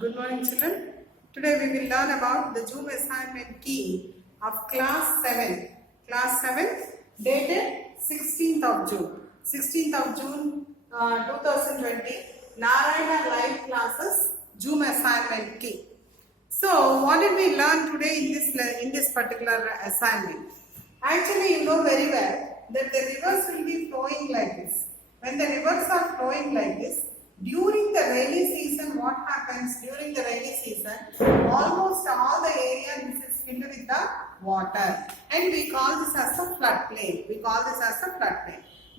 Good morning, children. Today we will learn about the Zoom assignment key of class 7. Class 7 dated 16th of June. 16th of June 2020 Narayana Live Classes Zoom assignment key. So what did we learn today in this particular assignment? Actually, you know very well that the rivers will be flowing like this. When the rivers are flowing like this, during the rainy season, what happens during the rainy season? Almost all the area this is filled with the water, and we call this as a floodplain.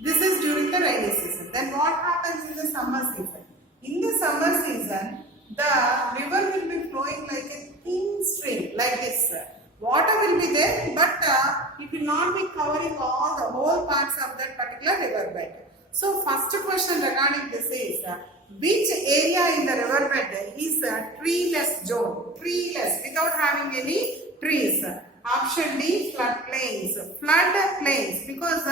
This is during the rainy season. Then what happens in the summer season? In the summer season, the river will be flowing like a thin stream, like this. Water will be there, but it will not be covering all the whole parts of that particular river bed. So first question regarding this is, which area in the river bed is a treeless zone? Treeless, without having any trees. Option D, floodplains. Floodplains, because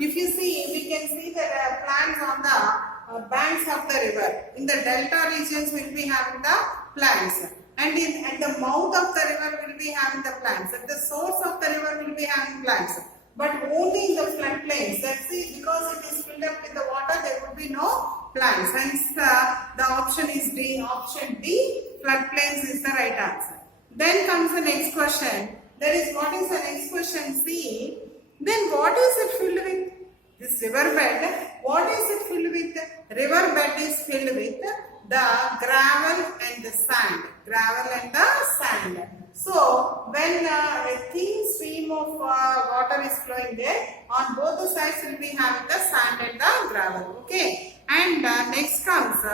if you see, we can see the plants on the banks of the river. In the delta regions, we will be having the plants. And at the mouth of the river, we will be having the plants. At the source of the river, we will be having plants. But only in the floodplains. That's it, because it is filled up with the water, there would be no plants. Hence, the option is D. Option D, floodplains is the right answer. Then comes the next question. That is, what is the next question? C. Then what is it filled with? This river bed. What is it filled with? River bed is filled with the gravel and the sand. Gravel and the sand. So, when a thin stream of water is flowing there, on both the sides will be having the sand and the gravel. Okay. And next comes,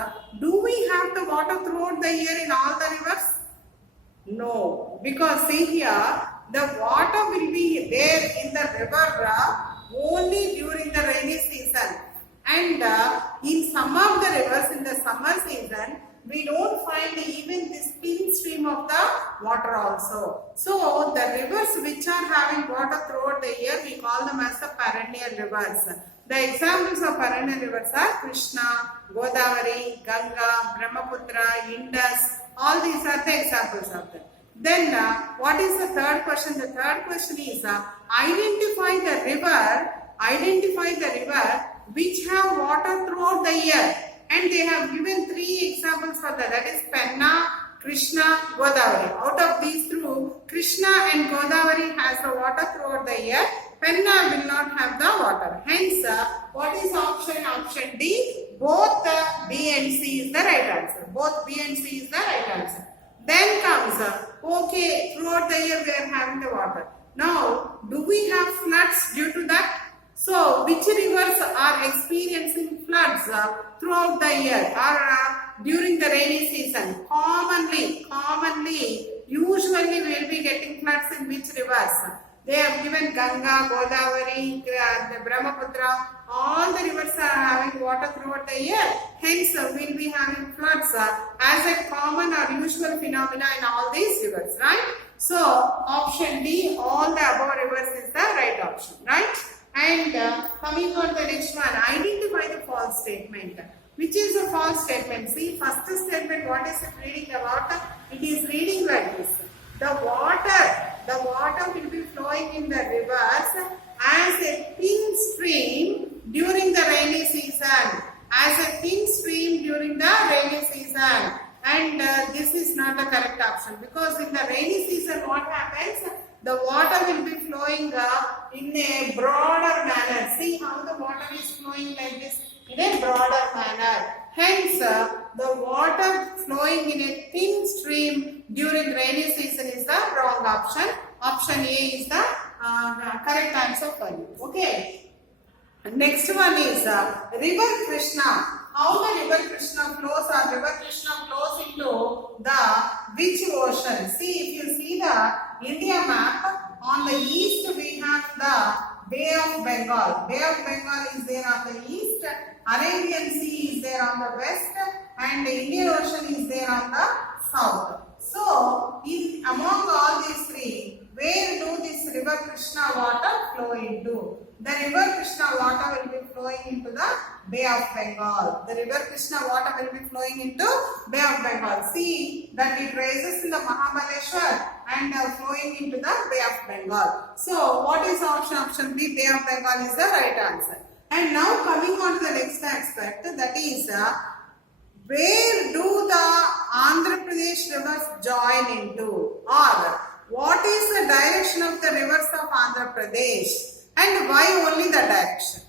do we have the water throughout the year in all the rivers? No. Because see here, the water will be there in the river only during the rainy season. And in some of the rivers in the summer season, we don't find even this thin stream of the water also. So, the rivers which are having water throughout the year, we call them as the perennial rivers. The examples of perennial rivers are Krishna, Godavari, Ganga, Brahmaputra, Indus. All these are the examples of them. Then, what is the third question? The third question is, identify the river which have water throughout the year. And they have given three examples for that. That is Penna, Krishna, Godavari. Out of these two, Krishna and Godavari has the water throughout the year. Penna will not have the water. Hence, what is option? Option D. Both B and C is the right answer. Both B and C is the right answer. Then comes, okay, throughout the year we are having the water. Now, do we have floods due to that? So, which rivers are experiencing floods throughout the year or during the rainy season? Commonly, usually we will be getting floods in which rivers? They have given Ganga, Godavari, Brahmaputra. All the rivers are having water throughout the year. Hence, we will be having floods as a common or usual phenomena in all these rivers, right? So, option D, all the above rivers is the right option, right? And coming on the next one, identify the false statement. Which is a false statement? See, first statement, what is it reading about? It is reading like this. The water will be flowing in the rivers as a thin stream during the rainy season. As a thin stream during the rainy season. And this is not the correct option, because in the rainy season, what happens? The water will be flowing in a broader manner. See how the water is flowing like this in a broader manner. Hence, the water flowing in a thin stream during rainy season is the wrong option. Option A is the correct answer for you. Okay. Next one is River Krishna. How the River Krishna flows? River Krishna flows into the which ocean? See, if you see the India map, on the east we have the Bay of Bengal. Bay of Bengal is there on the east, Arabian Sea is there on the west, and the Indian Ocean is there on the south. So, among all these three, where do this River Krishna water flow into? The River Krishna water will be flowing into the Bay of Bengal. The river Krishna water will be flowing into Bay of Bengal. See that it rises in the Mahabaleshwar and flowing into the Bay of Bengal. So what is the option? Option B, Bay of Bengal is the right answer. And now coming on to the next aspect, that is where do the Andhra Pradesh rivers join into, or what is the direction of the rivers of Andhra Pradesh and why only the direction?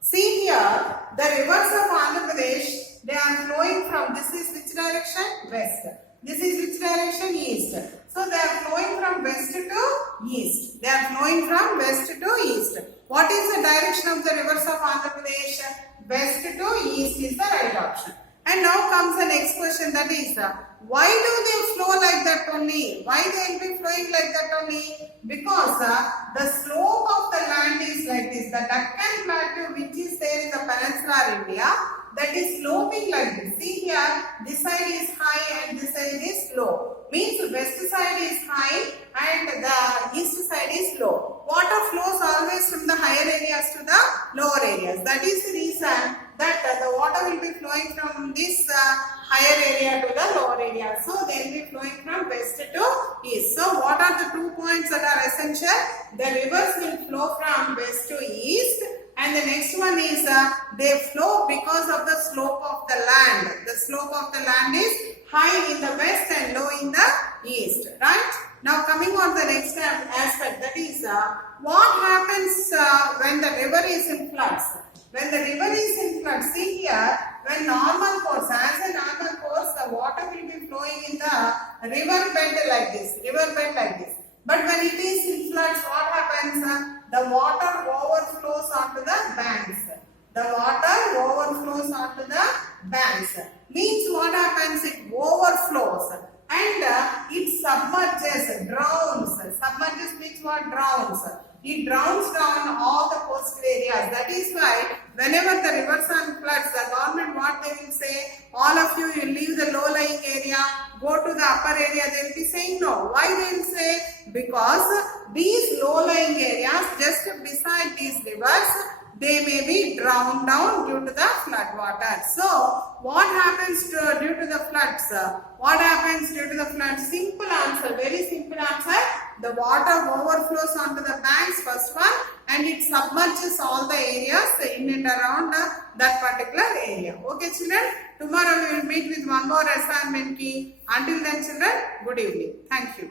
See here, the rivers of Andhra Pradesh, they are flowing from, this is which direction? West. This is which direction? East. So they are flowing from west to east. They are flowing from west to east. What is the direction of the rivers of Andhra Pradesh? West to east is the right option. And now comes the next question, that is, why do they flow like that only? Why they will be flowing like that only? Because the slope of the land is like this. The Deccan Plateau which is there in the peninsular India, that is sloping like this. See here, this side is high and this side is low. Means the west side is high and the east side is low. Water flows always from the higher areas to the lower areas. That is the reason that the water will be flowing from this higher area to the lower area. So they will be flowing from west to east. So what are the 2 points that are essential? The rivers will flow from west to east. And the next one is they flow because of the slope of the land. The slope of the land is high in the west and low in the east. Right? Now coming on to the next aspect, that is what happens when the river is in floods. When the river is in floods, see here, when normal course, as a normal course, the water will be flowing in the river bed like this. But when it is in floods, what happens? The water overflows onto the banks. The water overflows onto the banks. Means what happens? It overflows and it submerges, drowns. Submerges means what? Drowns. It drowns down all the coastal areas. That is why whenever the rivers are in floods, the government, what they will say, all of you leave the low-lying area, go to the upper area. They will be saying no. Why they will say? Because these low-lying areas just beside these rivers, they may be drowned down due to the flood water. So, what happens due to the floods? What happens due to the floods? Simple answer, very simple answer. The water overflows onto the banks, first one, and it submerges all the areas in and around that particular area. Okay, children? Tomorrow we will meet with one more assignment key. Until then, children, good evening. Thank you.